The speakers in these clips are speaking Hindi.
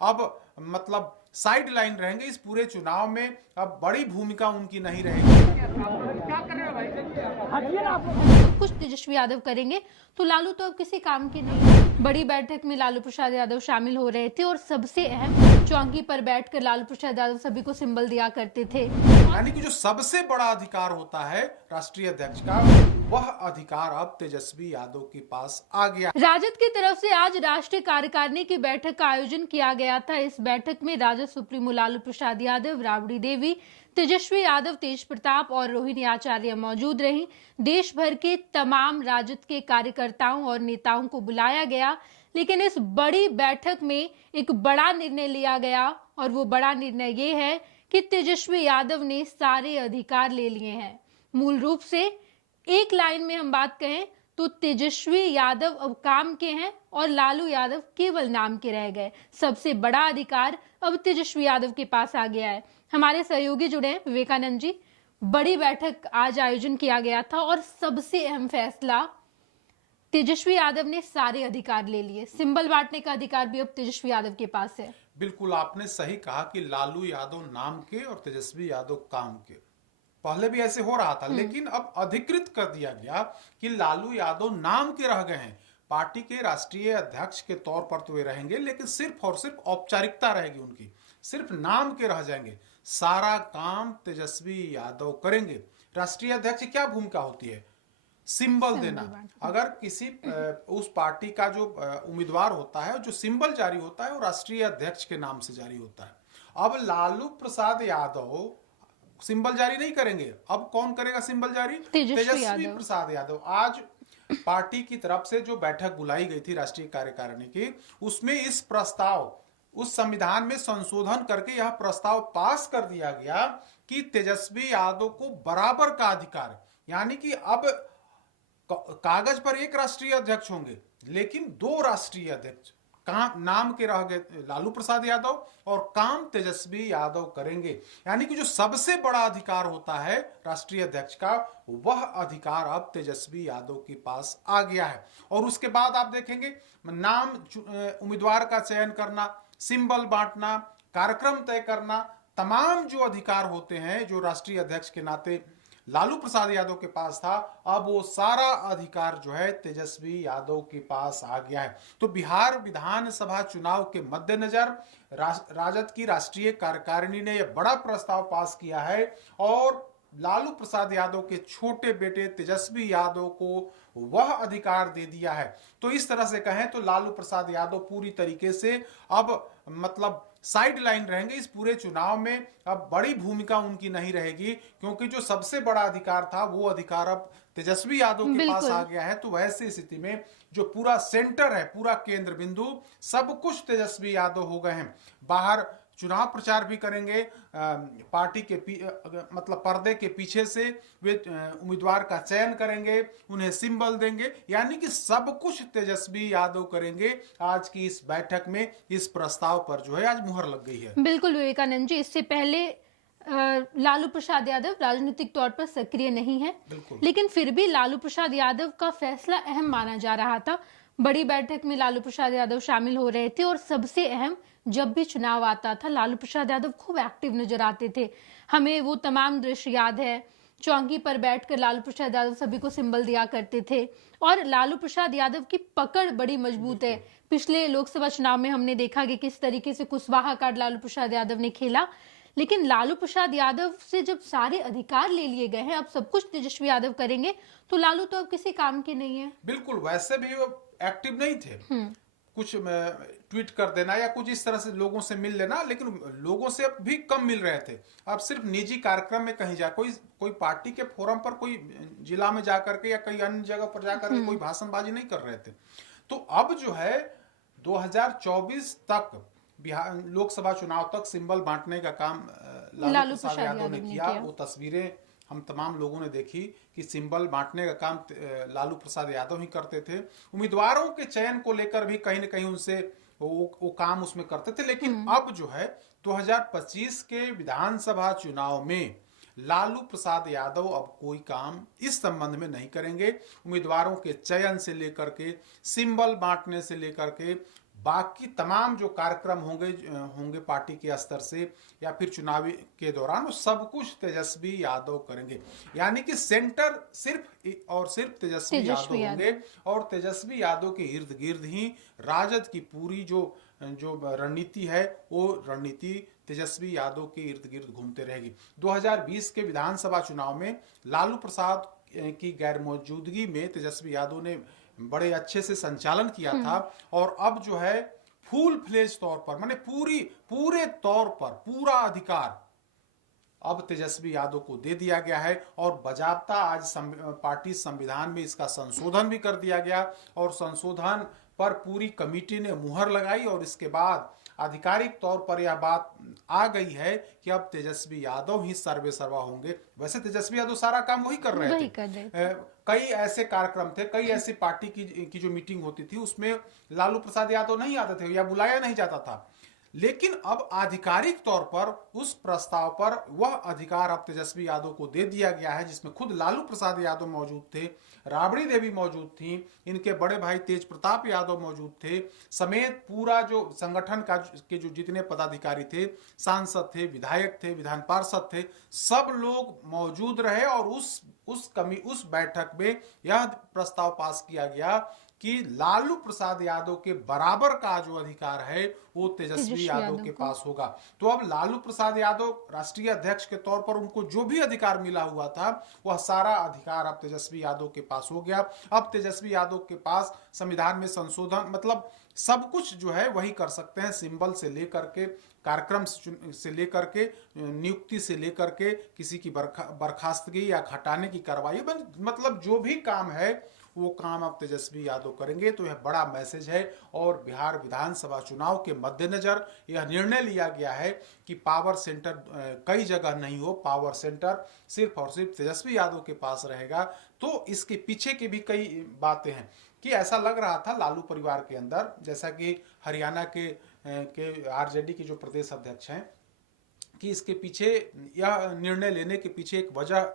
अब मतलब साइड लाइन रहेंगे इस पूरे चुनाव में। अब बड़ी भूमिका उनकी नहीं रहेगी। कुछ तेजस्वी यादव करेंगे तो लालू तो अब किसी काम के नहीं है। बड़ी बैठक में लालू प्रसाद यादव शामिल हो रहे थे और सबसे अहम, चौकी पर बैठकर लालू प्रसाद यादव सभी को सिंबल दिया करते थे। यानी कि जो सबसे बड़ा अधिकार होता है राष्ट्रीय अध्यक्ष का, वह अधिकार अब तेजस्वी यादव के पास आ गया। राजद की तरफ से आज राष्ट्रीय कार्यकारिणी की बैठक का आयोजन किया गया था। इस बैठक में राजद सुप्रीमो लालू प्रसाद यादव, राबड़ी देवी, तेजस्वी यादव, तेज प्रताप और रोहिणी आचार्य मौजूद रहीं। देश भर के तमाम राजद के कार्यकर्ताओं और नेताओं को बुलाया गया, लेकिन इस बड़ी बैठक में एक बड़ा निर्णय लिया गया और वो बड़ा निर्णय ये है कि तेजस्वी यादव ने सारे अधिकार ले लिए हैं। मूल रूप से एक लाइन में हम बात कहें तो तेजस्वी यादव अब काम के हैं और लालू यादव केवल नाम के रह गए। सबसे बड़ा अधिकार अब तेजस्वी यादव के पास आ गया है। हमारे सहयोगी जुड़े हैं विवेकानंद जी। बड़ी बैठक आज आयोजन किया गया था और सबसे अहम फैसला, तेजस्वी यादव ने सारे अधिकार ले लिए। सिंबल बांटने का अधिकार भी अब तेजस्वी यादव के पास है। बिल्कुल आपने सही कहा कि लालू यादव नाम के और तेजस्वी यादव काम के। पहले भी ऐसे हो रहा था, लेकिन अब अधिकृत कर दिया गया कि लालू यादव नाम के रह गए हैं। पार्टी के राष्ट्रीय अध्यक्ष के तौर पर तो वे रहेंगे, लेकिन सिर्फ और सिर्फ औपचारिकता रहेगी उनकी, सिर्फ नाम के रह जाएंगे। सारा काम तेजस्वी यादव करेंगे। राष्ट्रीय अध्यक्ष की क्या भूमिका होती है? सिंबल देना। अगर किसी उस पार्टी का जो उम्मीदवार होता है, जो सिंबल जारी होता है वो राष्ट्रीय अध्यक्ष के नाम से जारी होता है। अब लालू प्रसाद यादव सिंबल जारी नहीं करेंगे। अब कौन करेगा सिंबल जारी? तेजस्वी प्रसाद यादव। आज पार्टी की तरफ से जो बैठक बुलाई गई थी राष्ट्रीय कार्यकारिणी की, उसमें इस प्रस्ताव, उस संविधान में संशोधन करके यह प्रस्ताव पास कर दिया गया कि तेजस्वी यादव को बराबर का अधिकार, यानी कि अब कागज पर एक राष्ट्रीय अध्यक्ष होंगे, लेकिन दो राष्ट्रीय अध्यक्ष नाम के रह गए लालू प्रसाद यादव और काम तेजस्वी यादव करेंगे। यानी कि जो सबसे बड़ा अधिकार होता है राष्ट्रीय अध्यक्ष का, वह अधिकार अब तेजस्वी यादव के पास आ गया है। और उसके बाद आप देखेंगे नाम उम्मीदवार का चयन करना, सिंबल बांटना, कार्यक्रम तय करना, तमाम जो अधिकार होते हैं जो राष्ट्रीय अध्यक्ष के नाते लालू प्रसाद यादव के पास था, अब वो सारा अधिकार जो है तेजस्वी यादव के पास आ गया है। तो बिहार विधानसभा चुनाव के मद्देनजर राजद की राष्ट्रीय कार्यकारिणी ने यह बड़ा प्रस्ताव पास किया है और लालू प्रसाद यादव के छोटे बेटे तेजस्वी यादव को वह अधिकार दे दिया है। तो इस तरह से कहें तो लालू प्रसाद यादव पूरी तरीके से अब मतलब साइड लाइन रहेंगे इस पूरे चुनाव में। अब बड़ी भूमिका उनकी नहीं रहेगी, क्योंकि जो सबसे बड़ा अधिकार था वो अधिकार अब तेजस्वी यादव के पास आ गया है। तो वैसी स्थिति में जो पूरा सेंटर है, पूरा केंद्र बिंदु, सब कुछ तेजस्वी यादव हो गए हैं। बाहर चुनाव प्रचार भी करेंगे, पार्टी के मतलब पर्दे के पीछे से वे उम्मीदवार का चयन करेंगे, उन्हें सिंबल देंगे, यानी कि सब कुछ तेजस्वी यादव करेंगे। आज की इस बैठक में इस प्रस्ताव पर जो है आज मुहर लग गई है। बिल्कुल विवेकानंद जी, इससे पहले लालू प्रसाद यादव राजनीतिक तौर पर सक्रिय नहीं है, लेकिन फिर भी लालू प्रसाद यादव का फैसला अहम माना जा रहा था। बड़ी बैठक में लालू प्रसाद यादव शामिल हो रहे थे और सबसे अहम, जब भी चुनाव आता था लालू प्रसाद यादव खूब एक्टिव नजर आते थे। हमें वो तमाम दृश्य याद है। चौकी पर बैठकर लालू प्रसाद यादव सभी को सिंबल दिया करते थे और लालू प्रसाद यादव की पकड़ बड़ी मजबूत है। पिछले लोकसभा चुनाव में हमने देखा कि किस तरीके से कुशवाहा कार्ड लालू प्रसाद यादव ने खेला, लेकिन लालू प्रसाद यादव से जब सारे अधिकार ले लिए गए हैं, अब सब कुछ तेजस्वी यादव करेंगे, तो लालू तो अब किसी काम के नहीं है। बिल्कुल, वैसे भी वो एक्टिव नहीं थे। कुछ ट्वीट कर देना या कुछ इस तरह से लोगों से मिल लेना, लेकिन लोगों से भी कम मिल रहे थे। अब सिर्फ निजी कार्यक्रम में कहीं जा, कोई पार्टी के फोरम पर, कोई जिला में जाकर के या कई अन्य जगह पर जाकर के कोई भाषणबाजी नहीं कर रहे थे। तो अब जो है 2024 तक बिहार लोकसभा चुनाव तक सिंबल बांटने का काम लालू प्रसाद यादव ने किया। वो तस्वीरें हम तमाम लोगों ने देखी कि सिंबल बांटने का काम लालू प्रसाद यादव ही करते थे। उम्मीदवारों के चयन को लेकर भी कहीं न कहीं उनसे वो काम उसमें करते थे। लेकिन अब जो है 2025 के विधानसभा चुनाव में लालू प्रसाद यादव अब कोई काम इस संबंध में नहीं करेंगे। उम्मीदवारों के चयन से लेकर के, सिंबल बांटने से लेकर के, बाकी तमाम जो कार्यक्रम होंगे पार्टी के स्तर से या फिर चुनावी के दौरान, वो सब कुछ तेजस्वी यादव करेंगे। यानी कि सेंटर सिर्फ और सिर्फ तेजस्वी यादव होंगे और तेजस्वी यादव के इर्द गिर्द ही राजद की पूरी जो रणनीति है वो रणनीति तेजस्वी यादव के इर्द गिर्द घूमते रहेगी। 2020 के विधानसभा चुनाव में लालू प्रसाद की गैर मौजूदगी में तेजस्वी यादव ने बड़े अच्छे से संचालन किया था और अब जो है फुल फ्लेज तौर पर माने पूरे तौर पर पूरा अधिकार अब तेजस्वी यादव को दे दिया गया है और बजाबता आज पार्टी संविधान में इसका संशोधन भी कर दिया गया और संशोधन पर पूरी कमेटी ने मुहर लगाई और इसके बाद आधिकारिक तौर पर यह बात आ गई है कि अब तेजस्वी यादव ही सर्वे सर्वा होंगे। वैसे तेजस्वी यादव सारा काम वही कर रहे थे। कई ऐसे कार्यक्रम थे, कई ऐसी पार्टी की जो मीटिंग होती थी उसमें लालू प्रसाद यादव नहीं आते थे या बुलाया नहीं जाता था, लेकिन अब आधिकारिक तौर पर उस प्रस्ताव पर वह अधिकार अब तेजस्वी यादव को दे दिया गया है, जिसमें खुद लालू प्रसाद यादव मौजूद थे, राबड़ी देवी मौजूद थी, इनके बड़े भाई तेज प्रताप यादव मौजूद थे, समेत पूरा जो संगठन के जो जितने पदाधिकारी थे, सांसद थे, विधायक थे, विधान पार्षद थे, सब लोग मौजूद रहे और उस बैठक में यह प्रस्ताव पास किया गया कि लालू प्रसाद यादव के बराबर का जो अधिकार है वो तेजस्वी यादव के पास होगा। तो अब लालू प्रसाद यादव राष्ट्रीय अध्यक्ष के तौर पर उनको जो भी अधिकार मिला हुआ था वह सारा अधिकार अब तेजस्वी यादव के पास हो गया। अब तेजस्वी यादव के पास संविधान में संशोधन मतलब सब कुछ जो है वही कर सकते हैं, सिंबल से लेकर के कार्यक्रम से लेकर के नियुक्ति से लेकर के किसी की बर्खास्तगी या हटाने की कार्रवाई, मतलब जो भी काम है वो काम अब तेजस्वी यादव करेंगे। तो यह बड़ा मैसेज है और बिहार विधानसभा चुनाव के मद्देनजर यह निर्णय लिया गया है कि पावर सेंटर कई जगह नहीं हो, पावर सेंटर सिर्फ और सिर्फ तेजस्वी यादव के पास रहेगा। तो इसके पीछे की भी कई बातें हैं कि ऐसा लग रहा था लालू परिवार के अंदर, जैसा कि हरियाणा के आरजेडी के जो प्रदेश अध्यक्ष हैं, कि इसके पीछे यह निर्णय लेने के पीछे एक वजह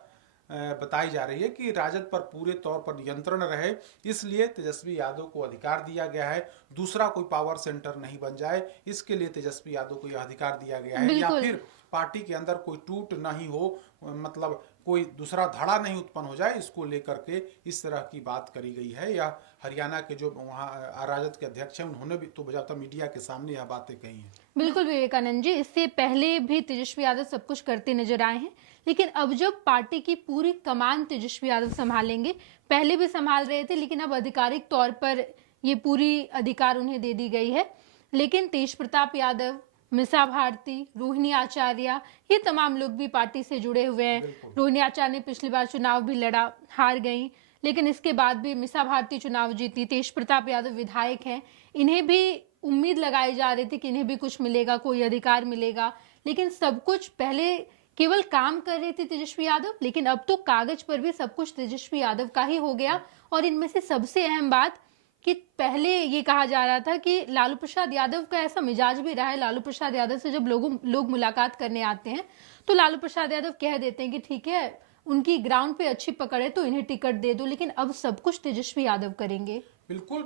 बताई जा रही है कि राजद पर पूरे तौर पर नियंत्रण रहे, इसलिए तेजस्वी यादव को अधिकार दिया गया है, दूसरा कोई पावर सेंटर नहीं बन जाए, इसके लिए तेजस्वी यादव को यह अधिकार दिया गया है, या फिर पार्टी के अंदर कोई टूट नहीं हो, मतलब कोई दूसरा धड़ा नहीं उत्पन्न हो जाए, इसको लेकर के इस तरह की बात करी गई है। या हरियाणा के जो वहाँ राजद के अध्यक्ष हैं उन्होंने भी तो बजाता मीडिया के सामने यह बातें कही हैं। बिल्कुल विवेकानंद जी, इससे पहले भी तेजस्वी यादव सब कुछ करते नजर आए हैं, लेकिन अब जब पार्टी की पूरी कमान तेजस्वी यादव संभालेंगे, पहले भी संभाल रहे थे लेकिन अब आधिकारिक तौर पर ये पूरी अधिकार उन्हें दे दी गई है। लेकिन तेज प्रताप यादव, मीसा भारती, रोहिणी आचार्य, ये तमाम लोग भी पार्टी से जुड़े हुए हैं। रोहिणी आचार्य ने पिछली बार चुनाव भी लड़ा, हार गई, लेकिन इसके बाद भी मीसा भारती चुनाव जीती। तेज प्रताप यादव विधायक हैं, इन्हें भी उम्मीद लगाई जा रही थी कि इन्हें भी कुछ मिलेगा, कोई अधिकार मिलेगा, लेकिन सब कुछ पहले केवल काम कर रहे थे तेजस्वी यादव, लेकिन अब तो कागज पर भी सब कुछ तेजस्वी यादव का ही हो गया। और इनमें से सबसे अहम बात कि पहले ये कहा जा रहा था कि लालू प्रसाद यादव का ऐसा मिजाज भी रहा है, लालू प्रसाद यादव से जब लोग मुलाकात करने आते हैं तो लालू प्रसाद यादव कह देते हैं कि ठीक है, उनकी ग्राउंड पे अच्छी पकड़ है तो इन्हें टिकट दे दो, लेकिन अब सब कुछ तेजस्वी यादव करेंगे। बिल्कुल,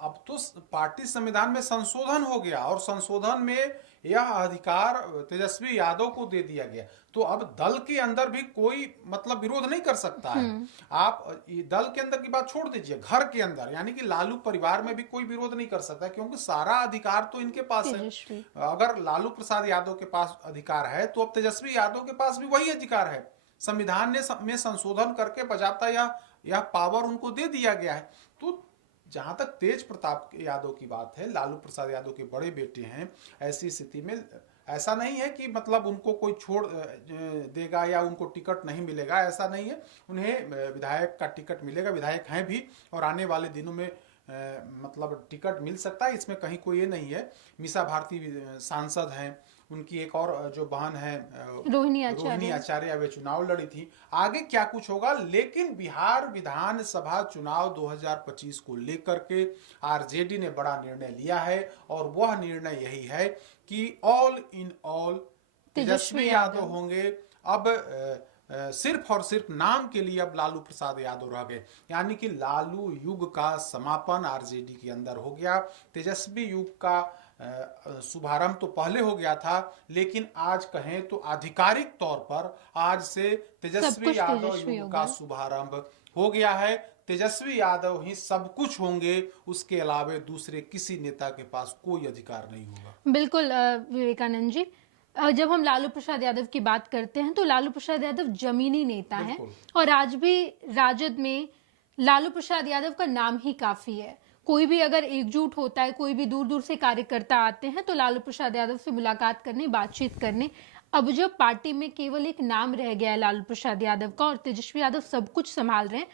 अब तो पार्टी संविधान में संशोधन हो गया और संशोधन में यह अधिकार तेजस्वी यादव को दे दिया गया, तो अब दल के अंदर भी कोई मतलब विरोध नहीं कर सकता है। आप दल के अंदर की बात छोड़ दीजिए, घर के अंदर यानी कि लालू परिवार में भी कोई विरोध नहीं कर सकता, क्योंकि सारा अधिकार तो इनके पास है। अगर लालू प्रसाद यादव के पास अधिकार है तो अब तेजस्वी यादव के पास भी वही अधिकार है। संविधान में संशोधन करके बजाता यह पावर उनको दे दिया गया है। तो जहां तक तेज प्रताप यादव की बात है, लालू प्रसाद यादव के बड़े बेटे हैं, ऐसी स्थिति में ऐसा नहीं है कि मतलब उनको कोई छोड़ देगा या उनको टिकट नहीं मिलेगा, ऐसा नहीं है। उन्हें विधायक का टिकट मिलेगा, विधायक हैं भी, और आने वाले दिनों में मतलब टिकट मिल सकता है, इसमें कहीं कोई ये नहीं है। मीसा भारती सांसद हैं, उनकी एक और जो बहन है रोहिणी आचार्य, वे चुनाव लड़ी थी। आगे क्या कुछ होगा, लेकिन बिहार विधानसभा चुनाव 2025 को लेकर के आरजेडी ने बड़ा निर्णय लिया है और वह निर्णय यही है कि all in all Tejashwi Yadav होंगे। अब सिर्फ और सिर्फ नाम के लिए अब लालू प्रसाद यादव रह गए। यानी कि लालू युग का समापन आरजेडी के अंदर हो गया। तेजस्वी युग का शुभारंभ तो पहले हो गया था, लेकिन आज कहें तो आधिकारिक तौर पर आज से तेजस्वी यादव युग का शुभारंभ हो गया है। तेजस्वी यादव ही सब कुछ होंगे, उसके अलावा दूसरे किसी नेता के पास कोई अधिकार नहीं होगा। बिल्कुल विवेकानंद जी, जब हम लालू प्रसाद यादव की बात करते हैं तो लालू प्रसाद यादव जमीनी नेता हैं और आज भी राजद में लालू प्रसाद यादव का नाम ही काफी है। कोई भी अगर एकजुट होता है, कोई भी दूर दूर से कार्यकर्ता आते हैं तो लालू प्रसाद यादव से मुलाकात करने, बातचीत करने। अब जब पार्टी में केवल एक नाम रह गया है लालू प्रसाद यादव का और तेजस्वी यादव सब कुछ संभाल रहे हैं।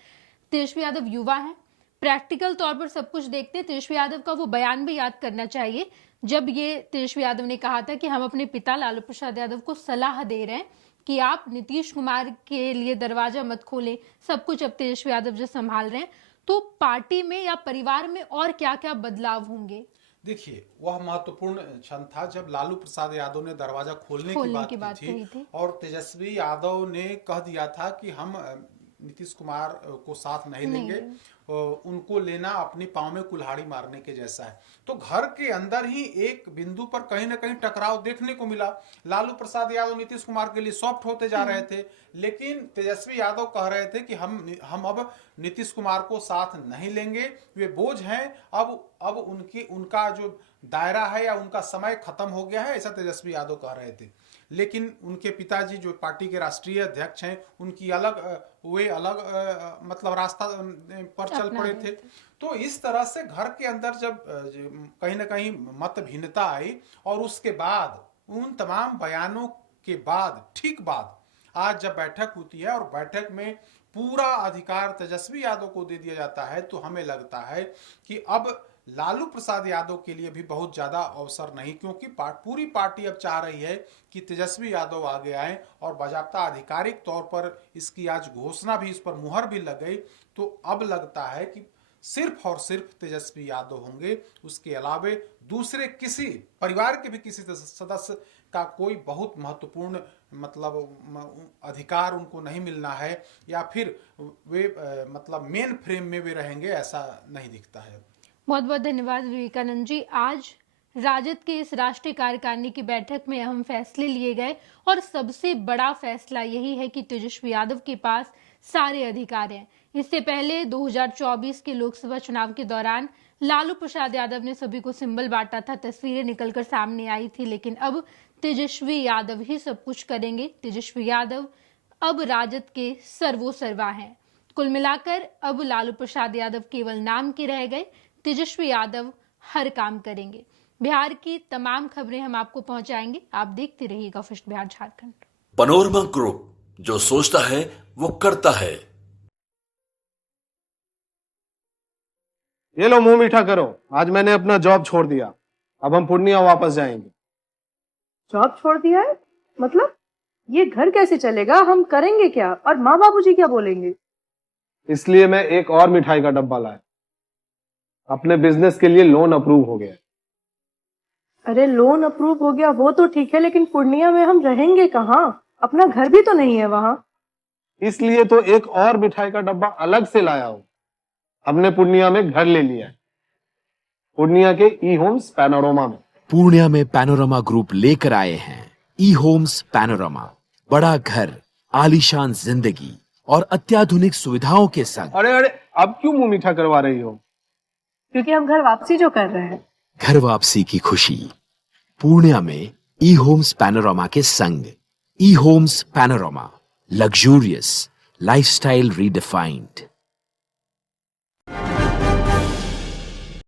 तेजस्वी यादव युवा हैं, प्रैक्टिकल तौर पर सब कुछ देखते हैं। तेजस्वी यादव का वो बयान भी याद करना चाहिए जब ये तेजस्वी यादव ने कहा था कि हम अपने पिता लालू प्रसाद यादव को सलाह दे रहे हैं कि आप नीतीश कुमार के लिए दरवाजा मत खोलें, सब कुछ अब तेजस्वी यादव जो संभाल रहे हैं। तो पार्टी में या परिवार में और क्या क्या बदलाव होंगे? देखिए, वह महत्वपूर्ण क्षण था जब लालू प्रसाद यादव ने दरवाजा खोलने की बात की थी और तेजस्वी यादव ने कह दिया था कि हम नीतीश कुमार को साथ नहीं लेंगे, उनको लेना अपनी पांव में कुल्हाड़ी मारने के जैसा है। तो घर के अंदर ही एक बिंदु पर कहीं ना कहीं टकराव देखने को मिला। लालू प्रसाद यादव नीतीश कुमार के लिए सॉफ्ट होते जा रहे थे, लेकिन तेजस्वी यादव कह रहे थे कि हम अब नीतीश कुमार को साथ नहीं लेंगे, वे बोझ हैं, अब उनका जो दायरा है या उनका समय खत्म हो गया है, ऐसा तेजस्वी यादव कह रहे थे। लेकिन उनके पिताजी जो पार्टी के राष्ट्रीय अध्यक्ष हैं, उनकी वे अलग मतलब रास्ता पर चल पड़े थे। तो इस तरह से घर के अंदर जब कहीं ना कहीं मत भिन्नता आई और उसके बाद उन तमाम बयानों के बाद ठीक बाद आज जब बैठक होती है और बैठक में पूरा अधिकार तेजस्वी यादव को दे दिया जाता है, तो हमें लगता है कि अब लालू प्रसाद यादव के लिए भी बहुत ज्यादा अवसर नहीं, क्योंकि पूरी पार्टी अब चाह रही है कि तेजस्वी यादव आगे आए और बाकायदा आधिकारिक तौर पर इसकी आज घोषणा भी, इस पर मुहर भी लग गई। तो अब लगता है कि सिर्फ और सिर्फ तेजस्वी यादव होंगे, उसके अलावे दूसरे किसी परिवार के भी किसी सदस्य का कोई बहुत महत्वपूर्ण मतलब अधिकार उनको नहीं मिलना है, या फिर वे मतलब मेन फ्रेम में वे रहेंगे, ऐसा नहीं दिखता है। बहुत बहुत धन्यवाद विवेकानंद जी। आज राजद के इस राष्ट्रीय कार्यकारिणी की बैठक में अहम फैसले लिए गए और सबसे बड़ा फैसला यही है कि तेजस्वी यादव के पास सारे अधिकार हैं। इससे पहले 2024 के लोकसभा चुनाव के दौरान लालू प्रसाद यादव ने सभी को सिंबल बांटा था, तस्वीरें निकलकर सामने आई थी, लेकिन अब तेजस्वी यादव ही सब कुछ करेंगे। तेजस्वी यादव अब राजद के सर्वोसर्वा हैं। कुल मिलाकर अब लालू प्रसाद यादव केवल नाम के रह गए, तेजस्वी यादव हर काम करेंगे। बिहार की तमाम खबरें हम आपको पहुंचाएंगे, आप देखते रहिएगा first Bihar Jharkhand. Panorama group, जो सोचता है वो करता है। ये लो मुंह मीठा करो, आज मैंने अपना जॉब छोड़ दिया, अब हम पूर्णिया वापस जाएंगे। जॉब छोड़ दिया है? मतलब ये घर कैसे चलेगा, हम करेंगे क्या और माँ बाबूजी क्या बोलेंगे? इसलिए मैं एक और मिठाई का डब्बा लाया, अपने बिजनेस के लिए लोन अप्रूव हो गया। अरे लोन अप्रूव हो गया वो तो ठीक है, लेकिन पूर्णिया में हम रहेंगे कहाँ? अपना घर भी तो नहीं है वहाँ। इसलिए तो एक और मिठाई का डब्बा अलग से लाया हूँ, हमने पूर्णिया में घर ले लिया है, पूर्णिया के ई होम्स पैनोरमा में। पूर्णिया में पैनोरमा ग्रुप लेकर आए हैं ई होम्स पैनोरमा, बड़ा घर, आलीशान जिंदगी और अत्याधुनिक सुविधाओं के संग। अरे अब क्यों मुंह मीठा करवा रही हो? क्योंकि हम घर वापसी जो कर रहे हैं। घर वापसी की खुशी पूर्णिया में ई होम्स पैनोरमा के संग। E Homes Panorama, luxurious lifestyle redefined.